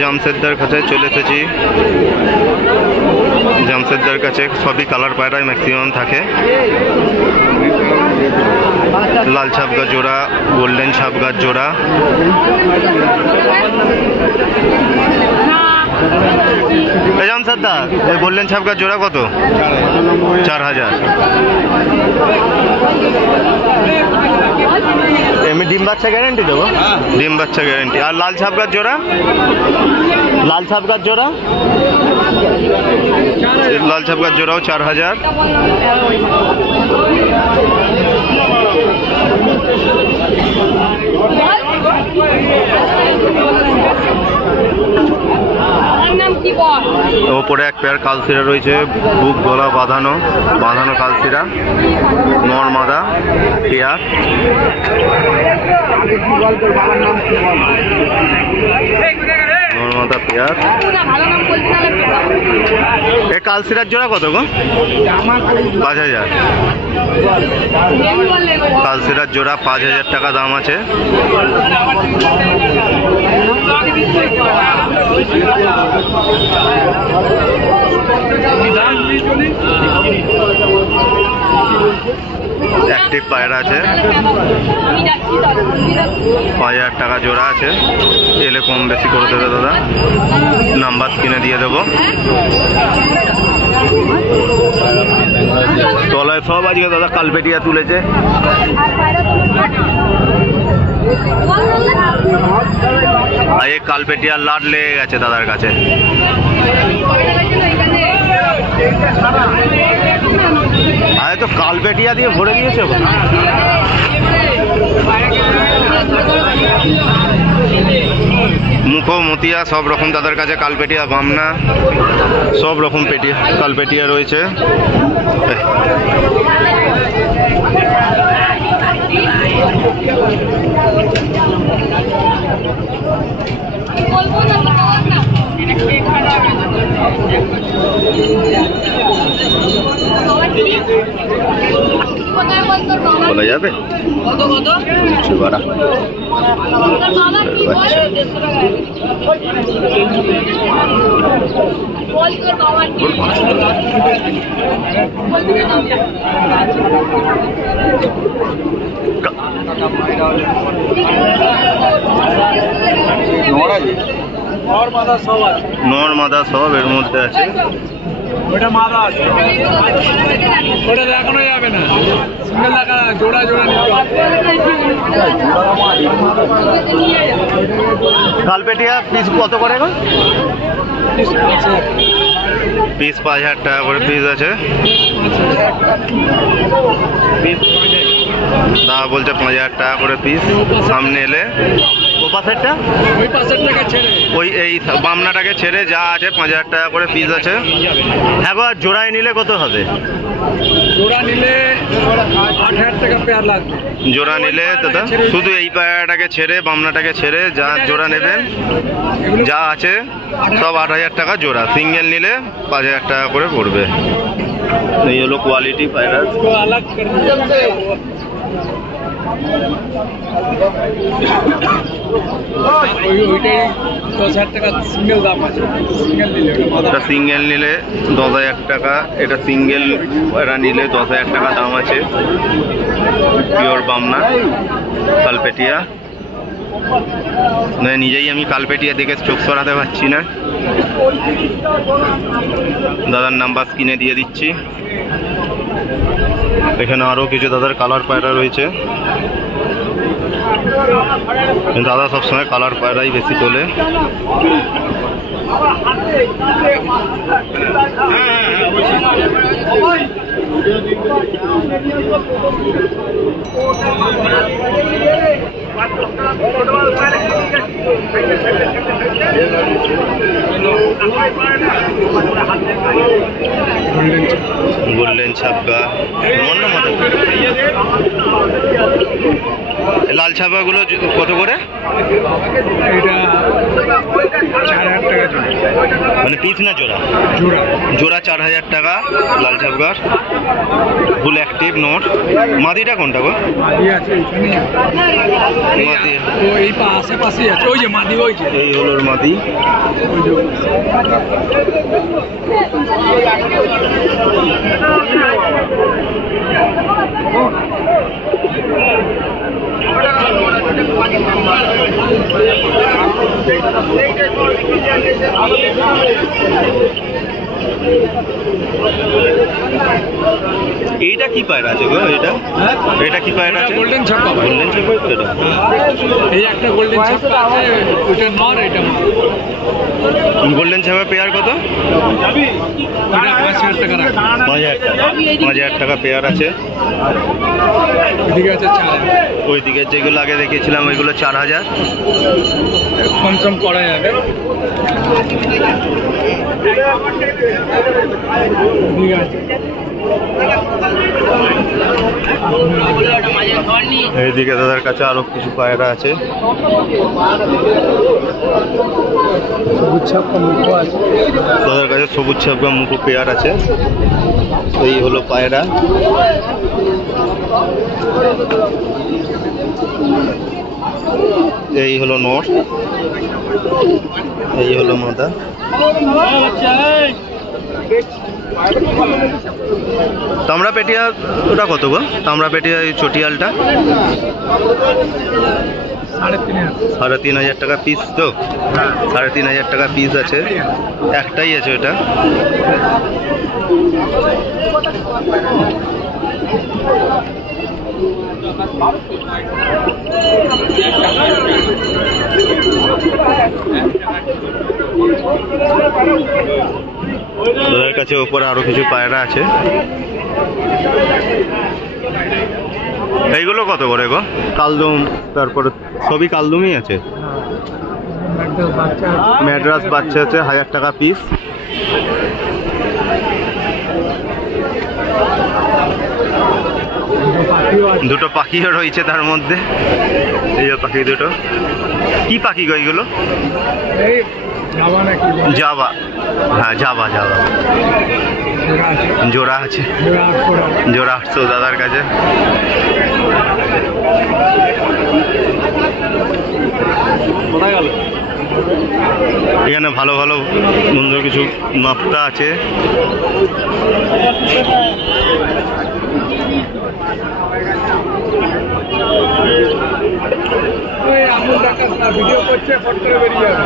জামশেদদার কাছে চলে এসেছি। জামশেদদার কাছে সবই কালার পায়রাই ম্যাক্সিমাম থাকে। লাল ছাপগাছ জোড়া, গোল্ডেন ছাপগাছ জোড়া। জামশেদদার এই গোল্ডেন ছাপগাছ জোড়া কত? 4000। এমনি ডিম বাচ্চা গ্যারেন্টি দেবো? ডিম বাচ্চা গ্যারেন্টি। আর লাল ছাপগাছ জোড়া? লাল ছাপগাছ জোড়া? লাল ছাপগাছ জোড়াও 4000। ওপরে এক পেয়ার কালশিরা রয়েছে, বুক গলা বাঁধানো কালশিরা, নরমাদা পেয়ার। নরমাদা পেয়ার। এ কালশিরার জোড়া কত গো? 5000। কালশিরার জোড়া 5000 টাকা দাম আছে। অ্যাক্টিভ পায়রা আছে, 5000 টাকা জোড়া আছে। এলে কম বেশি করে দেবে দাদা, নাম্বার কিনে দিয়ে দেবো। তলায় সব আজকে দাদা কালপেটিয়া তুলেছে। আর এই কালপেটিয়ার লাট লেগে গেছে দাদার কাছে। আরে তো কালপেটিয়া দিয়ে ভরে দিয়েছে। মুখো মতিয়া সব রকম দাদার কাছে কালপেটিয়া, বামনা সব রকম কালপেটিয়া রয়েছে। বলা যাবে নরমাদা সব এর মধ্যে আছে। ওটা মাদা আছে, ওটা দেখানো যাবে না, সিঙ্গেল দেখা জোড়া জোড়া নিতে হবে। কালপেটিয়া পিস কত করে গো? পিস 5000 টাকা করে পিস আছে। দাদা বলছে 5000 টাকা করে পিস। সামনে এলে ওই এই বামনাটাকে ছেড়ে যা আছে 5000 টাকা করে পিস আছে। হ্যাঁ গো, জোড়ায় নিলে কত হবে? জোড়া নিলে 8000 টাকা পেয়ার লাগবে। জোড়া নিলে দাদা শুধু এই পায়রাটাকে ছেড়ে বামনাটাকে ছেড়ে যা জোড়া নেবেন যা আছে সব 8000 টাকা জোড়া। সিঙ্গেল নিলে 5000 টাকা করে পড়বে। এই হলো কোয়ালিটি পায়রা। সিঙ্গেল নিলে 10000 টাকা, এটা সিঙ্গেল এরা নিলে 10000 টাকা দাম আছে। পিওর বামনা কালপেটিয়া। নিজেই আমি কালপেটিয়া দেখে চোখ সরাতে পারছি না। দাদার নাম্বার কিনে দিয়ে দিচ্ছি। এখানে আরো কিছু দাদার কালার পায়রা রয়েছে। দাদা সবসময় কালার পায়রাই বেশি তোলে। গোল্ডেন ছাপকা, লাল ছাপাগুলো কত করে? এটা 4000 টাকা। মানে পিস না জোড়া? জোড়া। জোড়া 4000 টাকা লাল ছাপগার, ফুল অ্যাক্টিভ নোট। মাদিটা কোনটা গো? মাদি আছে এখানে। মাদি ও এই আশেপাশেই আছে, ওই যে মাদি, ওই যে এই হলো ওর মাদি। ওই যে। এইটা কি পায়রা আছে গো? এটা কি পায়রা আছে? গোল্ডেন ছাপ্পা। গোল্ডেন ছাপা তো এটা। এই একটা গোল্ডেন ছাপ্পা আছে, ওইটা নর, এটা মাদি। গোল্ডেন ছাপা পেয়ার কত? ওটা 5000 টাকা রাখা। 5000 টাকা পেয়ার আছে। এদিকে আছে 4000। ওই দিকে যেগুলো আগে দেখিয়েছিলাম ওইগুলো 4000। কম সম করা যাবে। ঠিক আছে। এইদিকে দাদার কাছে আরো কিছু পায়রা আছে। সবুজ ছাপ্পা মুখো আছে। দাদার কাছে সবুজ ছাপা মুখো পেয়ার আছে। এই হলো পায়রা। এই হলো নোট, এই হলো মাদা। তামড়া পেটিয়া ওটা কত গো? তামড়া পেটিয়া এই চটিয়ালটা 3500 টাকা পিস তো? 3500 টাকা পিস আছে। একটাই আছে ওটা। ওদের কাছে ওপরে আরো কিছু পায়রা আছে। এইগুলো কত করে গো? কালদম, তারপরে সবই কালদমই আছে। ম্যাড্রাস বাচ্চা আছে 1000 টাকা পিস। দুটো পাখিও রয়েছে তার মধ্যে। এই যে পাখি দুটো, কি পাখি গো এইগুলো? জাবা। হ্যাঁ জাবা জাবা। জোড়া আছে, জোড়া 800 দাদার কাছে। এখানে ভালো ভালো সুন্দর কিছু নকটা আছে। ভিডিও করছে, ফট করে বেরিয়ে যাবে।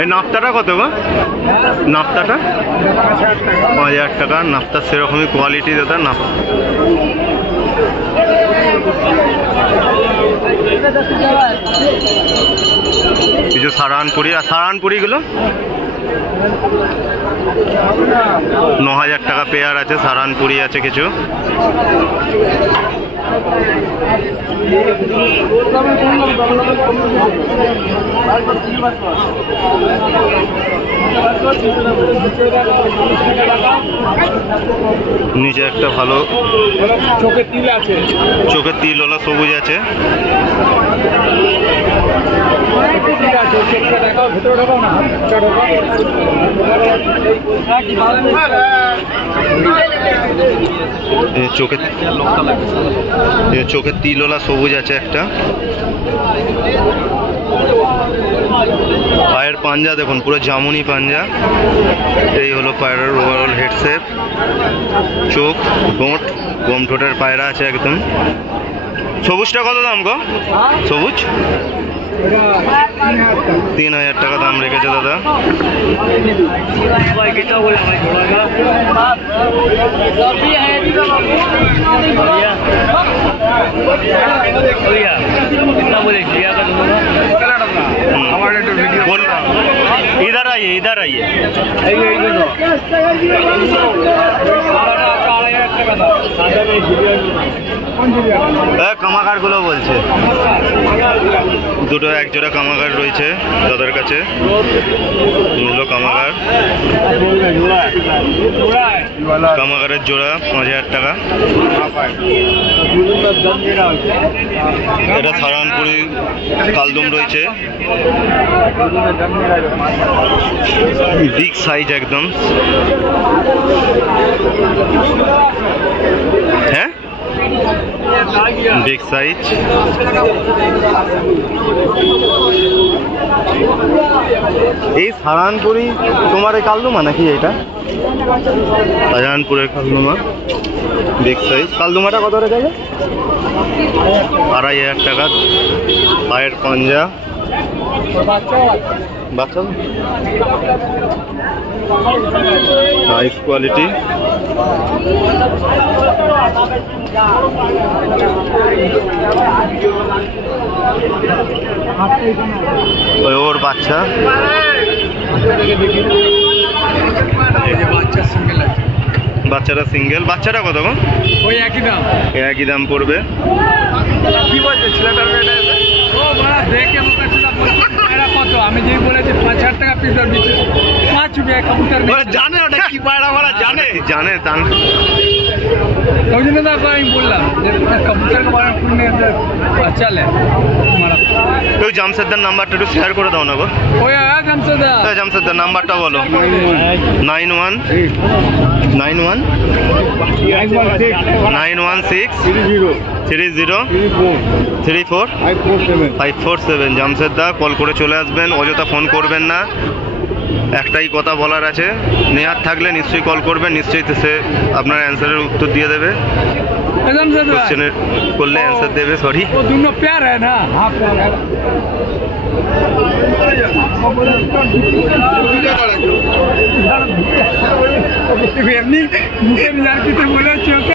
এই নাফতাটা কত গো? নাফতাটা 5000 টাকা। নাফতার সেরকমই কোয়ালিটি দাদা। কিছু সারানপুরি, আর সারানপুরিগুলো 9000 টাকা পেয়ার আছে। সারানপুরি আছে কিছু। নিচে একটা ভালো চোখের তিল আছে, চোখের তিল ওলা সবুজ আছে। দেখাও, ভেতরে ঢোকাও না, চোখের তিলওয়ালা সবুজ আছে একটা। পায়ের পাঞ্জা দেখুন, পুরো জামুনি পাঞ্জা। এই হলো পায়রার ওভারঅল হেডশেপ। চোখ, ঠোঁট, গম ঠোঁটের পায়রা আছে একদম। সবুজটা কত দাম গো? সবুজ 3000 টাকা দাম রেখেছে দাদা। इधर आइए, इधर आइए। কামাকার গুলো বলছে, দুটো এক জোড়া কামাকার রয়েছে দাদার কাছে। কামাকার কামাগারের জোড়া 5000 টাকা। এটা সারানপুরি কালদম রয়েছে, বিগ সাইজ একদম। হ্যাঁ, বিগ সাইজ। এই সারানপুরি তোমার এই কালদমা নাকি? এটা শাহজাহানপুরের কালদমা, বিগ সাইজ। কালদমাটা কত রেখে? 2500 টাকা। পায়ের পাঞ্জা, বাচ্চা নাইস কোয়ালিটি। ওর বাচ্চা, বাচ্চাটা সিঙ্গেল। বাচ্চাটা কত গো? ওই একই দাম, একই দাম পড়বে। কি বলছে ছেলেটার? ও বড়া দেখে আমার কাছে না বলছে পায়রা কত, আমি যেই বলেছি 5000 টাকা পিস আর দিচ্ছে 5 টাকা কবুতর জানে ওটা কি পায়রা বলা জানে জানে তান। ওই জন্য তো আমি বললাম যে কবুতর মারা কোনে চলে মারা। ওই জামশেদদার নাম্বারটা একটু শেয়ার করে দাও না গো। ওই জামশেদা, জামশেদদার নাম্বারটা বলো। 91 91 916 30 34 547। জামশেদদা কল করে চলে আসবেন, অযথা ফোন করবেন না। একটাই কথা বলার আছে, নেয়ার থাকলে নিশ্চয়ই কল করবেন, নিশ্চয়ই সে আপনার অ্যান্সারের উত্তর দিয়ে দেবে। কোশ্চেনের করলে অ্যান্সার দেবে। সরি, वो दोनों प्यार है ना? हाँ प्यार है। এমনি মুখের ইয়ার কিছু বলেছে।